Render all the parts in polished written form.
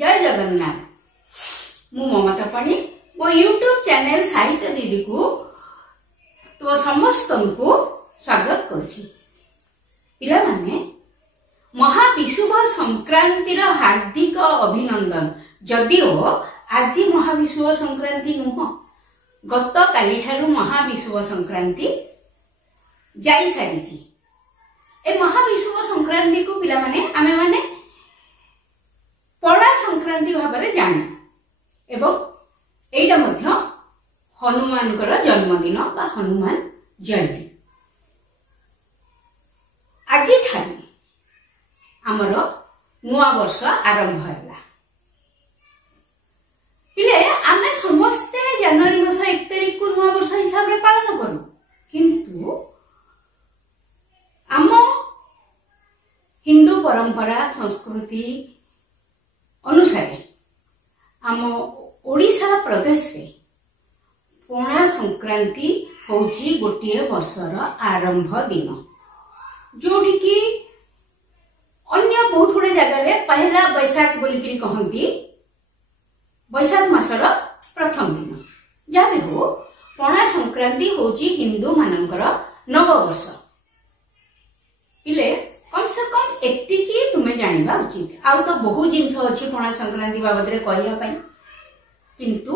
जय जगन्नाथ। मु ममता पाणी मो यूट्यूब चैनल साहित्य दीदी को तो समस्त को स्वागत करुछि। पिला माने महाविषुव संक्रांति हार्दिक अभिनंदन। जदिओ आज महाविषुव संक्रांति नुह, गत काली ठारू महाविषुव संक्रांति जाई सारी। ए महाविषुव संक्रांति को पिला माने आमे माने पड़ा संक्रांति भाव में जानी एवं एटा मध्य हनुमान जन्मदिन बा हनुमान जयंती। आज आमर नुआ वर्ष आरंभ है। आमे समस्ते जनवरी मास 1 तारिख को नुआ वर्ष हिसाब से पालन करूँ, किंतु आम हिंदू परंपरा संस्कृति अनुसार आम ओडिशा प्रदेश रे पणा संक्रांति होची गोटे वर्षर आरंभ दिन, जोठी कि अन्य बहुत गुड़े जगह पहला बैसाख बोलिकी कहती। बैसाख मासर प्रथम दिन जहाँ भी हो, पणा संक्रांति होची हिंदू मानकर नववर्ष। पिले कम से कम एतिकी तुम्हें जानिबा उचित। आउ तो बहुत जिनस अच्छी पणा संक्रांति बाबद रे कहिया पई, किंतु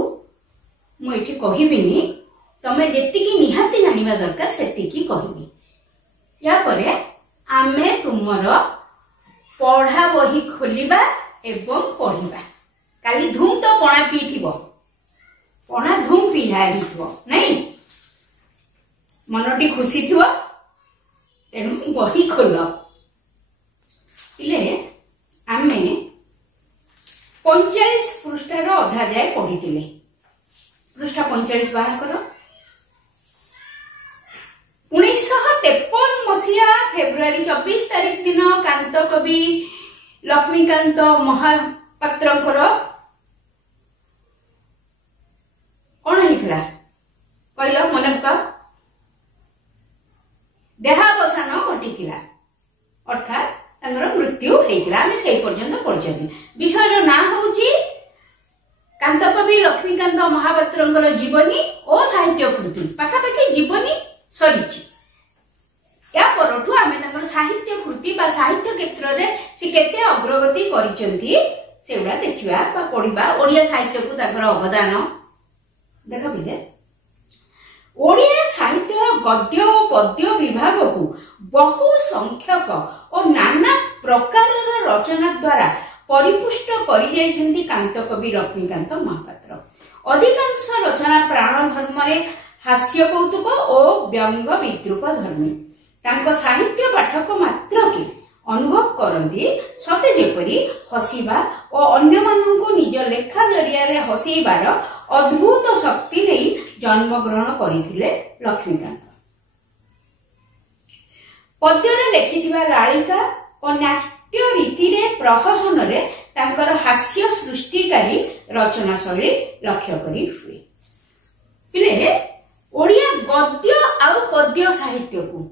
मु एठी कहिबिनी। तमे जेतिकी निहाती जानिबा दरकार सेतिकी कहिबी। या परे आमे तुमर पढ़ा बही खोलिबा एवं पढ़िबा। काली धूम तो पणा पीथिबो, पणा धूम पिया हिथिबो नहीं, मनटी खुशी थिबो, तेनु बही खोल। इले आमे 45 पृष्ठार अधा जाए पढ़ी। पृष्ठा 45 बाहर कर। 1953 मसीहा फेब्रुआरी 24 तारीख दिन कांत कवि लक्ष्मीकांत महापात्रंकर कौन होता कहल मन पका देहावसान घटी, अर्थात मृत्यु होता। आम से पर्यंत पढ़ी। विषय ना हूँ कांतकवि लक्ष्मीकांत महापात्र जीवनी और साहित्य कृति। पाखापाखि जीवनी सरी या परठू आमे साहित्य कृति बा साहित्य क्षेत्र में से केते अग्रगति करिसेंती सेउडा देखिबा बा पढ़िबा। ओडिया साहित्य को ताकर अवदान देखा बिले। ओडिया साहित्यर गद्य और पद्य विभाग को बहु संख्यक और नाना प्रकार रचना द्वारा परिपुष्ट करि कांतकवि लक्ष्मीकांत महापात्र। अधिकांश रचना प्राण धर्म रे हास्य कौतुक और व्यंग विद्रूप धर्मी। तांको साहित्य पाठक मात्र के अनुभव करती सते जेपरी हसीबा और अन्य माननको निज लेखा जरिया रे हसीबार अद्भुत शक्ति नहीं जन्मग्रहण करथिले लक्ष्मीकांत। पद्यरे लेखिथिबा लालिका और नाट्य रीति रे प्रहसन रे तांकर हास्य सृष्टिकारी रचना शैली लक्ष्य करी हुए। पिले ओडिया गद्य आउ पद्य साहित्य को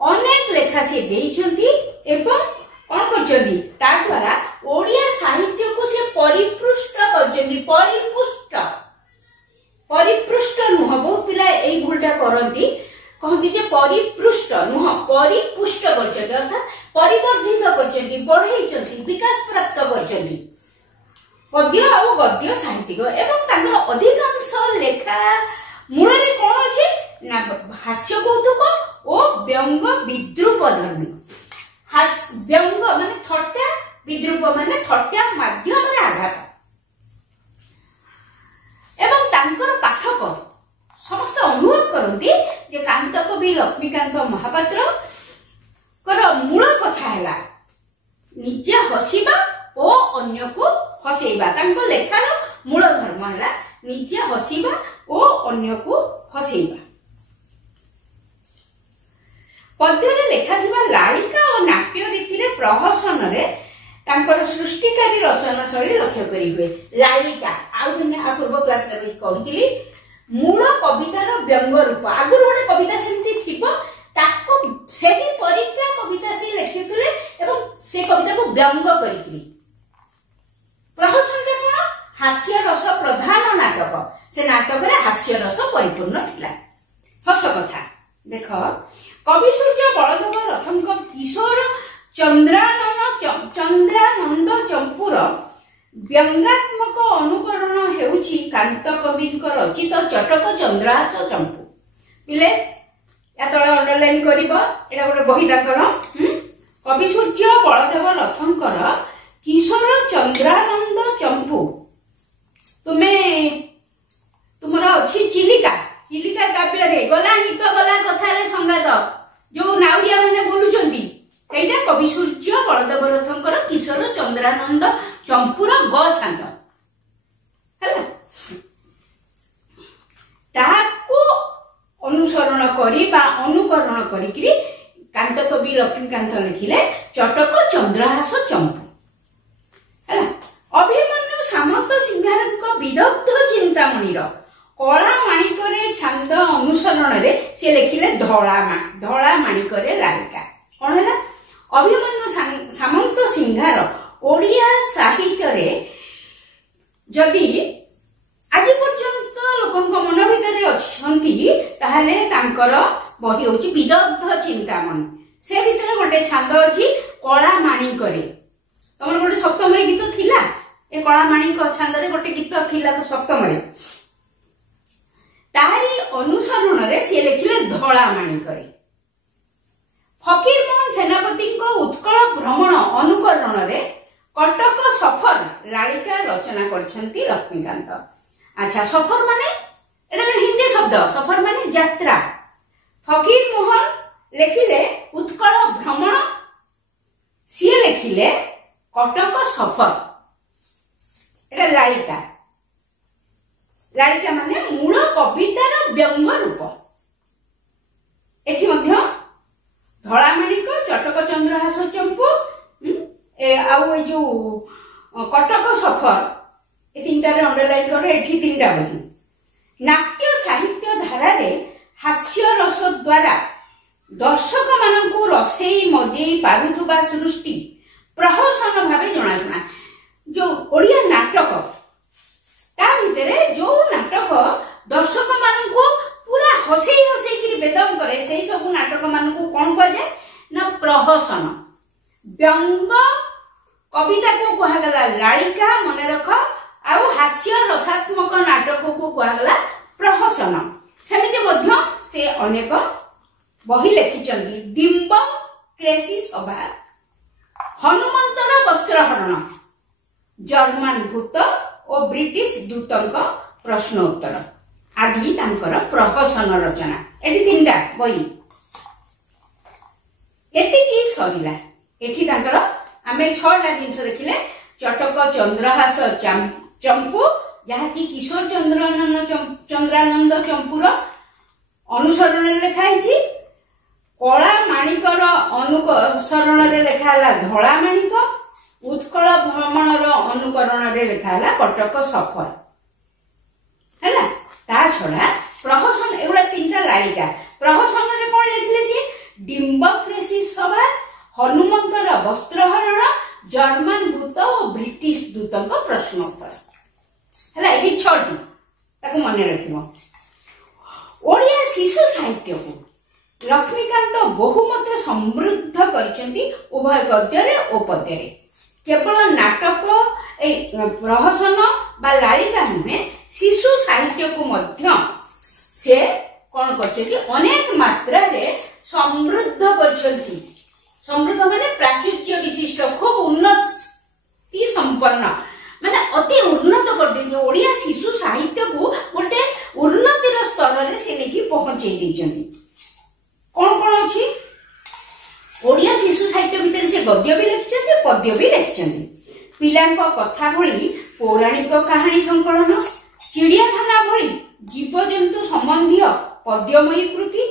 अनेक लेखा से देइछंती एवं कौन करछंती ता द्वारा ओडिया साहित्य को से परिपुष्ट करछंती। परिपुष्ट नुह, बहुत पिला एई भूलटा करंती, कहती जे परिपुष्ट नुह परिपुष्ट करछंती, अर्थात परिवर्धित करछंती, बढ़ेइछंती, विकास प्राप्त करछंती पद्य आउ गद्य साहित्यिक। एवं तांकर अधिकांश लेखा मूल रे कोन अछि ना हास्य कौतुक और व्यंग विद्रूप धर्मी। व्यंग माने थट्टा, विद्रूप माने थट्टा माध्यम रे आघात। एवं तांकर पाठक समस्त अनुभव करती जे कांतकवि लक्ष्मीकांत महापात्र मूल कथा है निजे हसीबा और अन्य को हसेबा। तांको लेखार मूल धर्म है निजे हसीबा और अन्य को हसेबा। पद्यरे लेखाथिबा लालिका और नाट्य रीति रे प्रहसन रे तांकर सृष्टिकारी रचना शैली लक्ष्य करी हुए। लालिका आउ दिन आ पूर्व क्लास रे कहितली मूल कवितार व्यंग रूप। आगुर गोटे कविता सेमती थिबो, ताको सेही परीक्षा कविता से लिखिथिले एवं से कविता को व्यंग करिकरी ପ୍ରହସନଟା କଣ? ହାସ୍ୟ ରସ ପ୍ରଧାନ ନାଟକ। ସେ ନାଟକରେ ହାସ୍ୟ ରସ ପରିପୂର୍ଣ୍ଣ ଥିଲା। ହସ କଥା ଦେଖ, କବି ସୂର୍ଯ୍ୟ ବଳଦେବ ରଥଙ୍କ କିଶୋର ଚନ୍ଦ୍ରାନନ୍ଦ ଚମ୍ପୁର ବ୍ୟଙ୍ଗାତ୍ମକ ଅନୁକରଣ ହେଉଛି କାନ୍ତ କବିଙ୍କ ରଚିତ ଚଟକ ଚନ୍ଦ୍ରହାସ ଚମ୍ପୁ। ପିଲେ ୟା ତଳେ ଅଣ୍ଡରଲାଇନ କରିବ, ଏଟା ଗୋଟେ ବହି ତାଙ୍କର। କବି ସୂର୍ଯ୍ୟ ବଳଦେବ ରଥଙ୍କର କିଶୋର ଚନ୍ଦ୍ରାନନ୍ଦ ଚମ୍ପୁ। ତୁମର ଅଛି ଚିଲିକା କାବ୍ୟରେ ଗଲାଣି ତ ଗଲା କଥାରେ ସଂଗାତ, ଯୋଉ ନାଉରିଆ ମାନେ ବୋଲୁଛନ୍ତି, ସେଇଟା କବି ସୂର୍ଯ୍ୟ ବଳଦେବ ରଥଙ୍କର କିଶୋର ଚନ୍ଦ୍ରାନନ୍ଦ ଚମ୍ପୁର ଗ ଛାନ୍ଦ ହେଲା। ତାହାକୁ ଅନୁସରଣ କରି ବା ଅନୁକରଣ କରିକିରି କାନ୍ତ କବି ଲକ୍ଷ୍ମୀକାନ୍ତ ଲେଖିଲେ ଚଟକ ଚନ୍ଦ୍ରହାସ ଚମ୍ପୁ ହେଲା। ଅଭିମନ୍ୟୁ ସାମନ୍ତ ସିଂହାରଙ୍କ ବିଦଗ୍ଧ ଚିନ୍ତାମଣିର କଳା ମାଣିକରେ ଛାନ୍ଦ ଅନୁସରଣରେ ସେ ଲେଖିଲେ ଧଳା ମାଣିକରେ ଲାଳିକା। କଣ ହେଲା? ଅଭିମନ୍ୟୁ ସାମନ୍ତ ସିଂହାର ଓଡ଼ିଆ ସାହିତ୍ୟରେ ଯଦି ଆଜି ପର୍ଯ୍ୟନ୍ତ ଲୋକଙ୍କ ମନ ଭିତରେ ଅଛନ୍ତି, ତାହେଲେ ତାଙ୍କର ବହି ହଉଛି ବିଦଗ୍ଧ ଚିନ୍ତାମଣି। ସେ ଭିତରେ ଗୋଟେ ଛାନ୍ଦ ଅଛି କଳା ମାଣିକରେ। ତମର ଗୋଟେ ସପ୍ତମରେ ଗୀତ ଥିଲା, ଏ କଳା ମାଣିକ ଛାନ୍ଦରେ ଗୋଟେ ଗୀତ ଥିଲା ତ ସପ୍ତମରେ। ତାହାରି ଅନୁସରଣରେ ସିଏ ଲେଖିଲେ ଧଳା ମାଣିକରେ। ଫକୀର ମୋହନ ସେନାପତିଙ୍କ ଉତ୍କଳ ଭ୍ରମଣ ଅନୁକରଣରେ କଟକ ସଫର ଲାଳିକା ରଚନା କରିଛନ୍ତି ଲକ୍ଷ୍ମୀକାନ୍ତ। ଆଚ୍ଛା, ସଫର ମାନେ ଏଟା ଗୋଟେ ହିନ୍ଦୀ ଶବ୍ଦ। ସଫର ମାନେ ଯାତ୍ରା। ଫକୀର ମୋହନ ଲେଖିଲେ ଉତ୍କଳ ଭ୍ରମଣ, ସିଏ ଲେଖିଲେ କଟକ ସଫର। ଏଟା ଲାଳିକା। ଲାଳିକା ମାନେ ମୂଳ କବିତାର ବ୍ୟଙ୍ଗ ରୂପ। ଏଠି ମଧ୍ୟ ଧଳା ମାଣିକ, ଚଟକ ଚନ୍ଦ୍ରହାସ ଚମ୍ପୁ ଆଉ ଏ ଯୋଉ କଟକ ସଫର, ଏ ତିନିଟାରେ ଅଣ୍ଡରଲାଇନ କର। ଏଠି ତିନିଟା ବହି। ନାଟ୍ୟ ସାହିତ୍ୟ ଧାରାରେ ହାସ୍ୟ ରସ ଦ୍ୱାରା ଦର୍ଶକ ମାନଙ୍କୁ ରସେଇ ମଜେଇ ପାରୁଥିବା ସୃଷ୍ଟି ପ୍ରହସନ ଭାବେ ଜଣାଶୁଣା। ଯୋଉ ଓଡିଆ ନାଟକ, ତା ଭିତରେ ଯୋଉ ନାଟକ ଦର୍ଶକ ମାନଙ୍କୁ ପୁରା ହସେଇକିରି ବେଦମ କରେ, ସେଇ ସବୁ ନାଟକ ମାନଙ୍କୁ କଣ କୁହାଯାଏ ନା ପ୍ରହସନ। ବ୍ୟଙ୍ଗ କବିତାକୁ କୁହାଗଲା ଲାଳିକା, ମନେ ରଖ। ଆଉ ହାସ୍ୟ ରସାତ୍ମକ ନାଟକକୁ କୁହାଗଲା ପ୍ରହସନ। ସେମିତି ମଧ୍ୟ ସେ ଅନେକ ବହି ଲେଖିଛନ୍ତି। ଡିମ୍ବ କ୍ରେସି ସଭା, ହନୁମନ୍ତର ବସ୍ତ୍ରହରଣ, ଜର୍ମାନ ଭୂତ ଓ ବ୍ରିଟିଶ ଦୂତଙ୍କ ପ୍ରଶ୍ନ ଉତ୍ତର ଆଦି ତାଙ୍କର ପ୍ରହସନ ରଚନା। ଏଠି ତିନିଟା ବହି। ଏତିକି ସରିଲା। ଏଠି ତାଙ୍କର ଆମେ 6ଟା ଜିନିଷ ଦେଖିଲେ। ଚଟକ ଚନ୍ଦ୍ରହାସ ଚମ୍ପୁ, ଯାହାକି କିଶୋର ଚନ୍ଦ୍ରାନନ୍ଦ ଚମ୍ପୁର ଅନୁସରଣରେ ଲେଖା ହେଇଛି। କଳା ମାଣିକର ଅନୁସରଣରେ ଲେଖା ହେଲା ଧଳା ମାଣିକ। ଉତ୍କଳ ଭ୍ରମଣର ଅନୁକରଣରେ ଲେଖା ହେଲା କଟକ ସଫର ହେଲା। ତା ଛଡା ପ୍ରହସନ, ଏଗୁଡା ତିନିଟା ଲାଳିକା। ପ୍ରହସନରେ କଣ ଲେଖିଲେ ସିଏ? ଡିମ୍ବ କ୍ରେସି ସଭା, ହନୁମନ୍ତର ବସ୍ତ୍ରହରଣ, ଜର୍ମାନ ଭୂତ ଓ ବ୍ରିଟିଶ ଦୂତଙ୍କ ପ୍ରଶ୍ନ ଉତ୍ତର ହେଲା। ଏଠି 6ଟି, ତାକୁ ମନେ ରଖିବ। ଓଡ଼ିଆ ଶିଶୁ ସାହିତ୍ୟକୁ ଲକ୍ଷ୍ମୀକାନ୍ତ ବହୁମତେ ସମୃଦ୍ଧ କରିଛନ୍ତି, ଉଭୟ ଗଦ୍ୟରେ ଓ ପଦ୍ୟରେ। କେବଳ ନାଟକ, ଏଇ ପ୍ରହସନ ବା ଲାଳିକା ନୁହେଁ, ଶିଶୁ ସାହିତ୍ୟକୁ ମଧ୍ୟ ସେ କଣ କରିଛନ୍ତି? ଅନେକ ମାତ୍ରାରେ ସମୃଦ୍ଧ କରିଛନ୍ତି। ସମୃଦ୍ଧ ମାନେ ପ୍ରାଚୁର୍ଯ୍ୟ ବିଶିଷ୍ଟ, ଖୁବ ଉନ୍ନତି ସମ୍ପନ୍ନ, ମାନେ ଅତି ଉନ୍ନତ କରିଦେଇଛନ୍ତି। ଓଡ଼ିଆ ଶିଶୁ ସାହିତ୍ୟକୁ ଗୋଟେ ଉନ୍ନତିର ସ୍ତରରେ ସେ ନେଇକି ପହଞ୍ଚେଇ ଦେଇଛନ୍ତି। କଣ କଣ ଅଛି? ଓଡ଼ିଆ ଶିଶୁ ସାହିତ୍ୟ ଭିତରେ ସେ ଗଦ୍ୟ ବି ଲେଖିଛନ୍ତି, ପଦ୍ୟ ବି ଲେଖିଛନ୍ତି। ପିଲାଙ୍କ କଥା ଭଳି ପୌରାଣିକ କାହାଣୀ ସଂକଳନ, ଚିଡ଼ିଆଖାନା ଭଳି ଜୀବଜନ୍ତୁ ସମ୍ବନ୍ଧୀୟ ପଦ୍ୟମୟୀ କୃତି।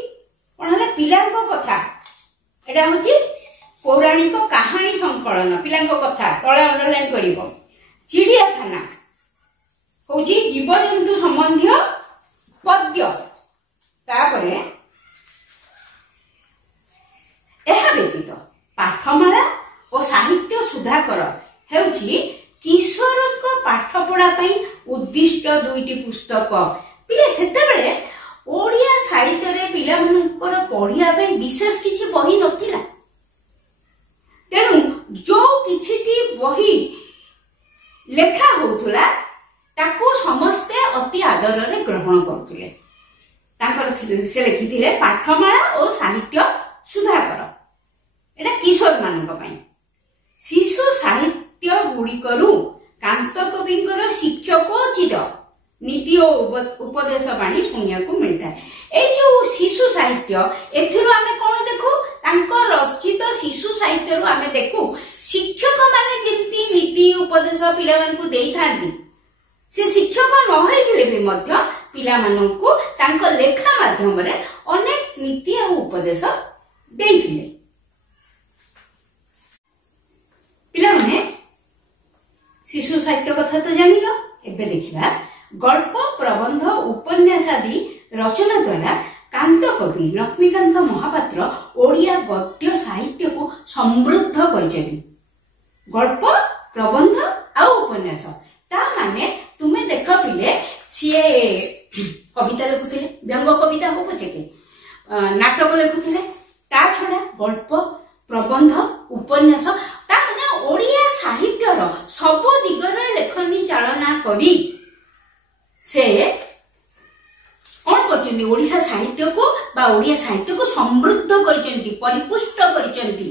କଣ ହେଲା? ପିଲାଙ୍କ କଥା, ଏଟା ହଉଛି ପୌରାଣିକ କାହାଣୀ ସଂକଳନ, ପିଲାଙ୍କ କଥା, ତଳେ ଅଣ୍ଡରଲାଇନ କରିବ। ଚିଡ଼ିଆଖାନା ହଉଛି ଜୀବଜନ୍ତୁ ସମ୍ବନ୍ଧୀୟ ପଦ୍ୟ। ତାପରେ ଏହା ବ୍ୟତୀତ ପାଠମାଳା ଓ ସାହିତ୍ୟ ସୁଧାକର ହେଉଛି किशोरଙ୍କ पाठ पढ़ा उद्दिष्ट 2टी पुस्तक पिले सेतेबेले ओडिया साहित्य रे पिला मनकर पढ़िया विशेष किछि बही नथिला तेणु जो किछिटी बही लेखा होउथुला ताकू समस्ते अति आदर रे ग्रहण करथुले तांकर से लिखिथिले पाठमाला और साहित्य सुधाकर एटा किशोर मानक पई शिशु साहित्य गुड़िकरू कांत कविंकर शिक्षकोचित नीति और उपदेश बाणी शुणिया को मिलता है। ए जो शिशु साहित्य एथिरो आमे कोन देखु तांको रचित शिशु साहित्य रो आमे देखु शिक्षक माने जेंती नीति उपदेश पिला मानकु देई थांती से शिक्षक न होइथिले भी मध्य पिला मानकु तांको लेखा माध्यम रे अनेक नीति और उपदेश देइथिले। पिला माने शिशु साहित्य कथा तो जानिलो एबे देखिबा गल्प प्रबंध उपन्यास आदि रचना द्वारा कांत कवि लक्ष्मीकांत महापात्र ओडिया गद्य साहित्य को समृद्ध करिसेति। गल्प प्रबंध आ उपन्यास ता माने तुमे देख पिले सीए कविता लिखुथिले व्यंग कविता हो पछके नाटक लिखुथिले ता छडा गल्प प्रबंध उपन्यास ता माने ओडिया साहित्य रो सब दिगरे लेखनी चालना करी से कौन करचंदी ओडिशा साहित्य को बा ओडिया साहित्य को समृद्ध करचंदी परिपुष्ट करचंदी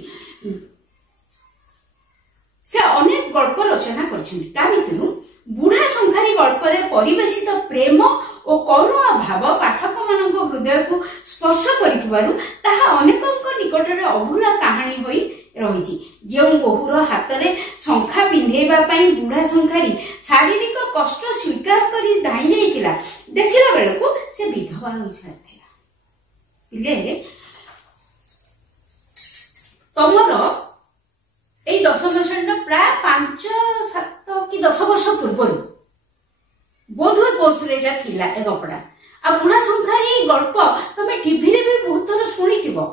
से अनेक गल्प रचना करचंदी ता भितरु बुढ़ा संखारी गल्प रे परिवेशित प्रेम और करुण भाव पाठक मानक हृदय को स्पर्श करिथबारु ताहा अनेकक निकट रे अभूला कहानी होई रहिछि। जे बहुर हाथ में शंखा पिंधेबा पई बुढ़ा संखारी शारीरिक कष्ट स्वीकार करी दाई जाइतिला देखिला बेलको से विधवा होई साथिला पिले तमरो ए 10 श्रेणी प्राय 5-7 कि 10 वर्ष पूर्व बोधवे कोर्स रे एटा थिला ए गपड़ा आ बुढ़ा संखारी गल्प तमे टीवी रे भी बहुत थर सुनिथिबो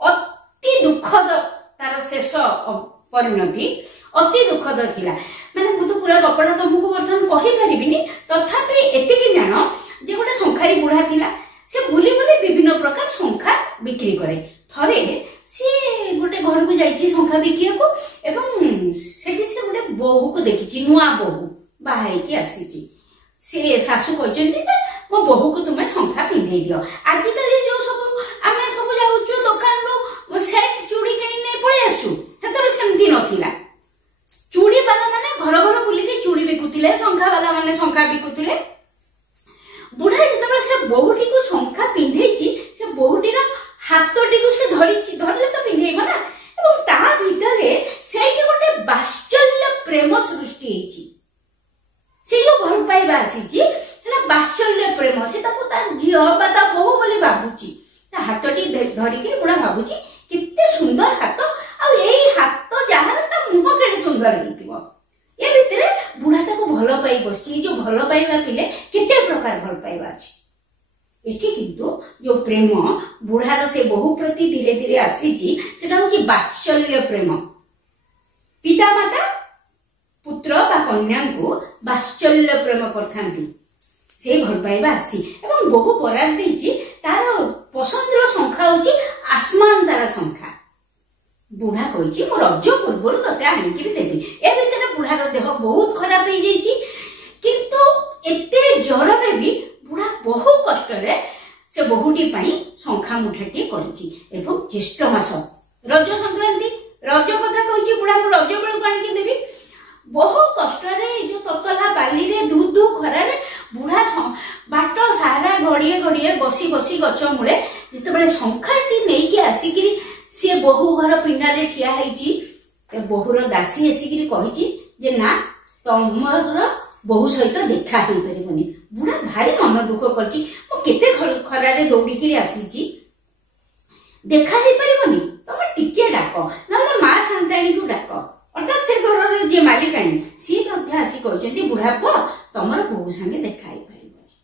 अति दुखद तार शेष परिणति अति दुखद थिला माने मु तो पूरा गपड़ा तुमको वर्तमान कहि परिबिनी तथापि एतिकी जान जे गोटे संखारी बुढ़ा थिला से बुली बुली विभिन्न प्रकार शंखा बिक्री करे थरे सी गोटे घर को जाइछि शंखा बिकिया को एवं सेठी से गोटे बहु को देखिछि नुआ बहु बाहाई की आसीछि से सासु कहचंती जे मो बहु को तुमे शंखा पिंधे दियो आजि तरी जो सब आमे सब जाउछु दुकान रो सेट चूड़ी किनी नै पळे आसु सेतरे सेमती नथिला चूड़ी वाला माने घर घर बुली के चूड़ी बिकुतिले शंखा वाला माने शंखा बिकुतिले बुढ़ा जेतबे से बहुटी को शंखा पिंधेछि से बहुटीर हाथटी को से धरले तो पिंधेइबा ना एवं ता भितरे सेठी गोटे वात्सल्य प्रेम सृष्टि हेछि से जो घर पाइबा आसीछि सेना वात्सल्य प्रेम से ताको ता झियो बा ता बहु बोली बाबुची ता हाथटी धरि के बुढ़ा बाबुची कित्ते सुंदर हाथ आ एई हाथ जहार ता मुह केडे सुंदर हेतिबो ए भितरे बुढ़ा ताको भलो पाई बसछि जो भलो पाइबा पिले केते प्रकार भल पाइबा अछि एठी किंतु जो प्रेम बुढ़ार से बहु प्रति धीरे धीरे आसीछि सेटा होछि वात्सल्य प्रेम पिता माता पुत्र बा कन्या को वात्सल्य प्रेम करथांती से भल पाइबा आसी एवं बहु पराग देछि तार पसंदर संख्या होछि आसमान तारा संख्या बुढ़ा कहिछि मो रज पूर्व तते आनिकरी देबी ए भितरे बुढ़ार देह बहुत खराब हो जाइछि किंतु एते जर रे भी बुढ़ा बहु कष्ट रे से बहुटी पाई संख्या मुठाटी करिछि एवं ज्येष्ठ मास रज संक्रांति रज कथा कहिछि बुढ़ा मो रज बेल पानी के देबी बहु कष्ट रे जो ततला बाली रे धू धू खरा रे बुढ़ा बाट सारा घड़िए घड़िए बसी बसी गछ मूले जेतेबेले संख्याटी नेई के आसीकरी से बहु घर पिंडा रे ठिया हेछि बहुर दासी आसीकरी कहिछि जे ना तमर बहु सहित देखा हो परिबनी बुढ़ा भारी मन दुख करछि मो केते खरा रे दौड़ी के आसीछि देखा हो परिबनी तम टिके डाक नले मां शांताणी को डाक अर्थात से घर जे मालिकाणी सी मध्य आसी कहचंती बुढ़ा पो तमर बहु संगे देखा हो परिबनी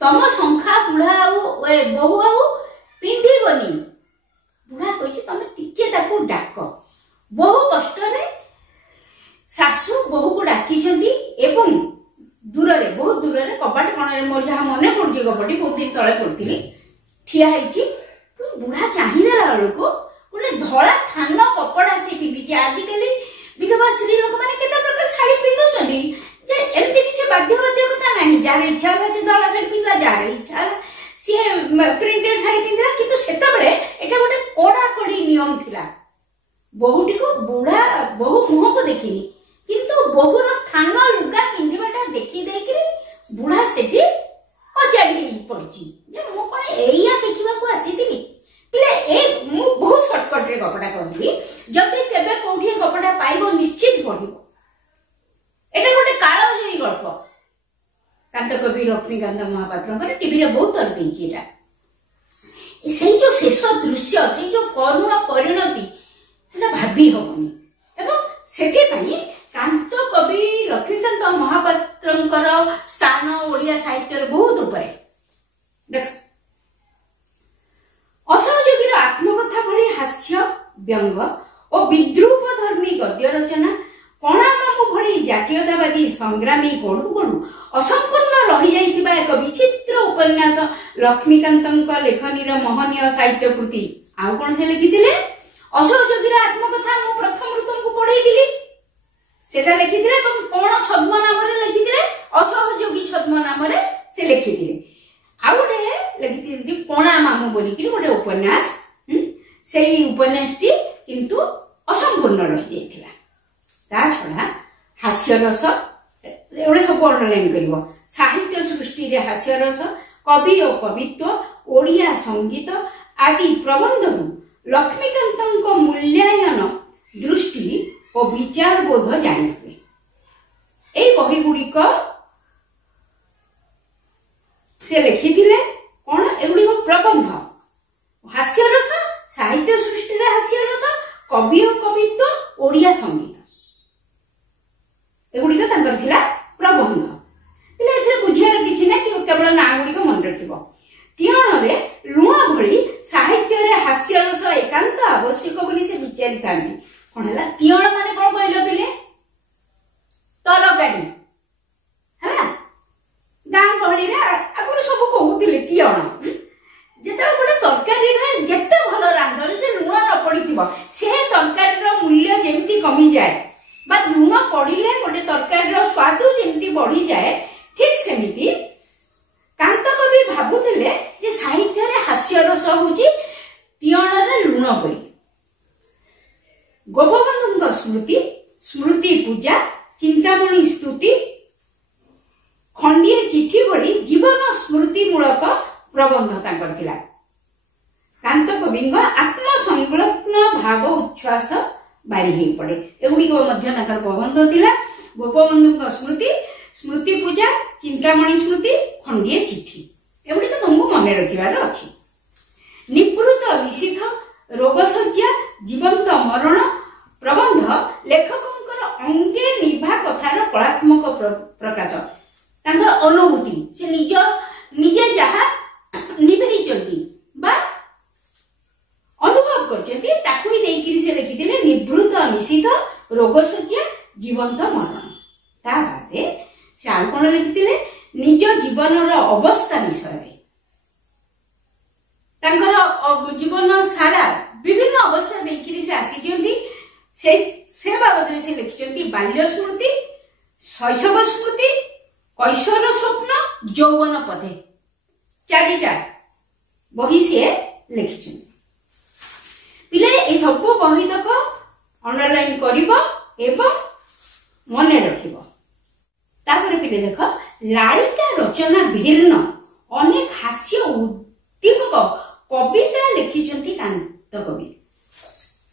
तम संख्या बुढ़ा बहु पिंधिबनी बुढ़ा कहिछि तमे टिके ताको डाक बहु कष्ट रे सासु मोर जहाँ मन पड़ी गपटी बहुत दिन तले पड़ी ठिया बुढ़ा चाहिदेला बेलू गोटे धड़ा थान कपड़ा से पिंधि आजिकल विधवा स्त्री लोक मैंने केते प्रकार शाढ़ी पिंधुचंदी जे एमती किछि बाध्यता नहीं जार इच्छा होला से धड़ा शाढ़ी पिंधा जार इच्छा सी प्रिंटेड शाढ़ी पिंधला किंतु सेतबेले एटा गोटे कोड़ा कोड़ी नियम थिला बहुटी को बुढ़ा बहु मुह को देखिनी किंतु बहुर थान लुगा पिंधिबाटा देखि देखि बुढ़ा सेठी अजाड़ी पड़ची जे मो कोन एया देखिबा को आसीथिनी पिले ए मु बहुत शॉर्टकट रे गपटा कहबी जति केबे कोठी गपटा पाइबो निश्चित पढिबो एटा गोटे कालजयी गल्प कांत कवि लक्ष्मीकांत महापात्र टीवी रे बहुत थर देछि एटा से जो शेष दृश्य से जो करुण परिणति सेटा भाबी होबनी एवं सेठी पई कांत कवि लक्ष्मीकांत महापात्रंकर स्थान ओडिया साहित्य रे बहुत ऊपर देख असहयोगी आत्मकथा भली हास्य व्यंग और विद्रूप धर्मी गद्य रचना कणामामु भली जातीयतावादी संग्रामी कड़ू कड़ू असंपूर्ण रही जाइथिबा एक विचित्र उपन्यास लक्ष्मीकांतक लेखनीर महनीय साहित्य कृति आउ कौन से लिखिथिले असहयोगी आत्मकथा मु प्रथम तुमको पढ़ेइथिली सेटा लिखिथिले ଏବଂ कोन छद्म नाम रे लिखिथिले असहयोगी छद्म नाम रे से लिखिथिले आ गोटे लिखिथिले कोणा मामू बोलिकी गोटे उपन्यास सेही उपन्यासटी किंतु असंपूर्ण रही जाइथिला ता छडा हास्य रस एवढे सब अंडरलाइन करिवो साहित्य सृष्टि रे हास्य रस कवि और कवित्व ओडिया संगीत आदि प्रबंध लक्ष्मीकांतक मूल्यायन दृष्टि और विचार बोध जानी हुए ए बही गुड़िक से लिखिथिले कोन एगुड़ी प्रबंध हास्य रस साहित्य सृष्टि रे हास्य रस कवि और कवित्व ओडिया संगीत एगुड़ी तांकर थिला प्रबंध पिले एथरे बुझियार किछि ना कि केवल ना गुड़ी को मन रखिबो तियण रे लुण भली साहित्य रे हास्य रस एकांत आवश्यक बोली से विचारि थांती कोन हला तियण माने कोन कहलो पिले तरकारी हला गां गहली रे आगुर सब कहउतिले तियण जेते गोटे तरकारी रे जेते भलो रांध जे लुण न पड़िथिबो से तरकारी रो मूल्य जेमती कमी जाए बा लुण पड़िले गोटे तरकारी रो स्वाद जेमती बढ़ी जाए ठीक सेमिति कांत कवि भाबुथिले जे साहित्य रे हास्य रस होची तियण रे लुण पड़ी गोपबंधु स्मृति स्मृति पूजा चिंतामणि स्तुति खंडिए चिठी भली जीवन स्मृति मूलक प्रबंध तांकर थिला कांत कविंग आत्मसंलग्न भाव उच्छ्वास बारी हे पड़े एगुड़ी को मध्य तांकर प्रबंध थिला गोपबंधु स्मृति स्मृति पूजा चिंतामणि स्मृति खंडिए चिठी एगुड़ी तो तुमको मन रखिबार अछि निवृत्त निषिद्ध रोगसज्जा जीवंत मरण प्रबंध लेखकंकर अंगे निभा कथार कलात्मक प्रकाश तांकर अनुभूति से निजे जहा निभेरिचंती बा अनुभव करचंती ताकू ही देइकिरि से लिखिथिले निवृत्त निषिद्ध रोगसज्जा जीवंत मरण ता बादे से आउ कोन लिखिथिले निज जीवनर अवस्था विषय तांकर जीवन सारा विभिन्न अवस्था देइकिरि से आसीचंती से बाबद से लिखिचंती बाल्य स्मृति शैशव स्मृति कैशोर स्वप्न यौवन पदे चारिटा बही से लिखिचंती पिले ए सब बही तक अंडरलाइन करिवो एवं मन रखिवो तापर पिले देख लालिका रचना भिन्न अनेक हास्य उद्दीपक कविता लिखिचंती कांत कवि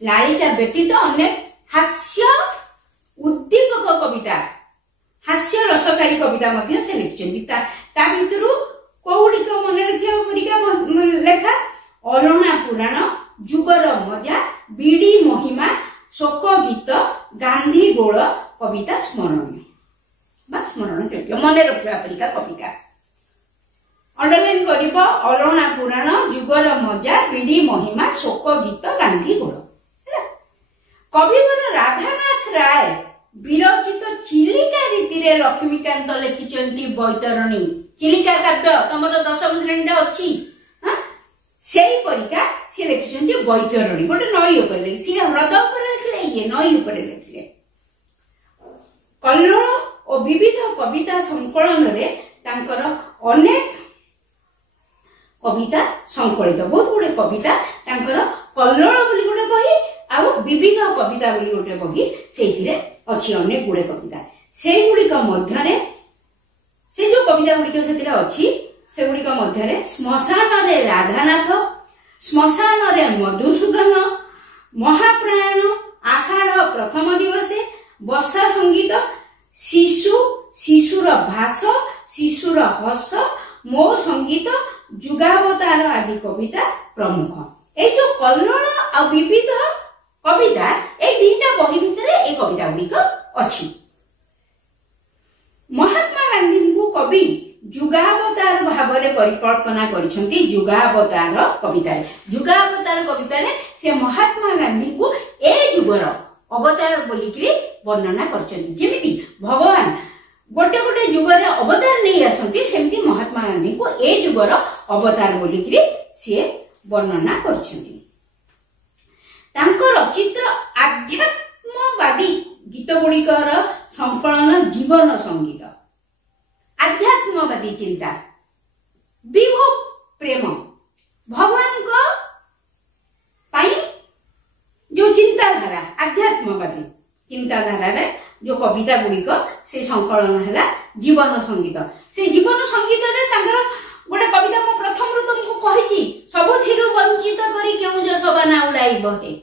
लालिका व्यतीत अनेक हास्य उद्दीपक कविता हास्य रसकारी कविता मध्य से लिखिचंती ता भितरु कोउडी को मन रखिया परिका लेखा अलना पुराण जुगर मजा बीड़ी महिमा शोक गीत गांधी गोल कविता स्मरणीय बा स्मरण योग्य मन रखिबा परिका कविता अंडरलाइन करिबो अलना पुराण जुगर मजा बीड़ी महिमा शोक गीत गांधी गोल कविवर राधानाथ राय विरचित चिलिका रीति रे लक्ष्मीकांत लिखिचंती बैतरणी चिलिका काव्य तमर दशम श्रेणी अच्छी सेई परिका से लिखिचंती बैतरणी गोटे नई ऊपर सी ह्रद ऊपर लिखले ये नई ऊपर लिखले कल्लोळ और विविध कविता संकलन रे तांकर अनेक कविता संकलित बहुत गुड़े कविता तांकर कल्लोळ बोली गोटे बही आ विविध कविता बोली गोटे बही सेथिरे अछि अनेक गुड़े कविता से गुड़िक मध्यरे से जो कविता गुड़िक सेथिरे अछि से गुड़िक मध्यरे श्मशान रे राधानाथ श्मशान रे मधुसूदन महाप्राण आषाढ़ प्रथम दिवसे वर्षा संगीत शिशु शिशुर भाष शिशुर हस मो संगीत जुगावतार आदि कविता प्रमुख ए जो कल्लोळ आ विविध कविता ए दीटा बही भितरे ए कविता गुड़िक अछि महात्मा गांधी को कवि जुगावतार भावरे परिकल्पना करिसंती जुगावतार कविता से महात्मा गांधी को ए जुगर अवतार बोलिकरी वर्णना करचंती जेमिति भगवान गोटे गोटे जुगर अवतार नहीं आसंती सेमिति महात्मा गांधी को ए जुगर अवतार बोलिकरी से वर्णना करचंती तांको रचित आध्यात्मवादी गीत गुड़िकर संकलन जीवन संगीत आध्यात्मवादी चिंता विभो प्रेम भगवान को पाई जो चिंताधारा आध्यात्मवादी चिंताधारा रे जो कविता गुड़िक से संकलन है जीवन संगीत से जीवन संगीत रे तांकर गोटे कविता मो प्रथम रु तुमको कहिची सबथिरु वंचित करी केउ जो सबाना उड़ाई बहे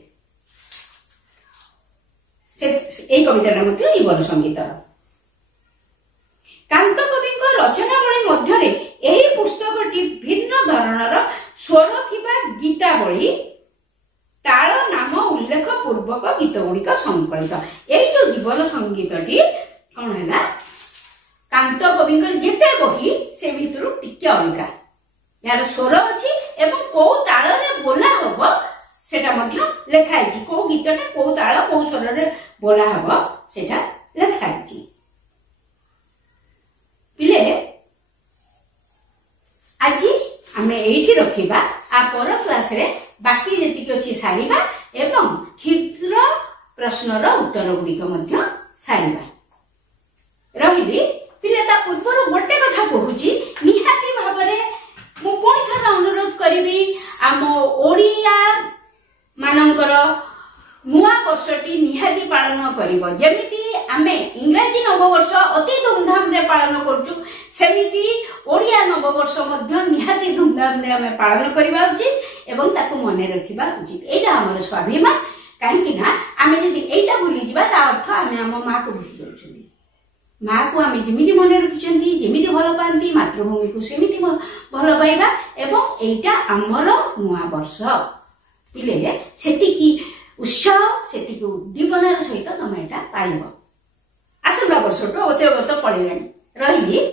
से ए कविता मध्य जीवन संगीत कांत कवि रचनावली मध्यरे एही पुस्तकटी भिन्न धरणर स्वर थिबा गीतावली ताल नाम उल्लेख पूर्वक गीत गुड़िक संकलित एई जो जीवन संगीतटी कौन है कांत कवि जेते बही से भितर टिके अलगा यार स्वर अछि एवं को ताल रे बोला हबो सेटा मध्य लेखा आइछि को गीतटा को ताल को स्वर रे बोला हबो सेटा लेखा आइछि पिले आज आमे एठी रखिबा आ पर क्लास रे बाकी जेतिक अछि सारिबा एवं क्षुद्र प्रश्नर उत्तर गुड़िक मध्य सारिबा रहिली पिले ता पूर्व गोटे कथा कहूची निहाती भाबरे मु पुणी थर अनुरोध करिवि आम ओडिया मानकर नुआ वर्षटी निहाती पालन करिवो जेमिति आमे इंग्रजी नववर्ष अति धूमधाम रे पालन करचु सेमिति ओडिया नववर्ष मध्य निहाती धूमधाम रे आमे पालन करिबा उचित एवं ताको मने रखिबा उचित एटा हमर स्वाभिमान काहे कि ना आमे जदि एटा भूली जिबा ता अर्थ आमे हम मां को भूली जाउछुनी मां को आमे जेमिति मने रखिचंती जेमिति भलो पांती मातृभूमि को सेमिति भलो पाइबा एवं एटा हमर नुआ वर्ष पिले सेति की उत्साह सेति की उद्दीपनार सहित तमे एटा पाइबो आसंता वर्ष तो अवश्य वर्ष पड़ेलानी रहिली।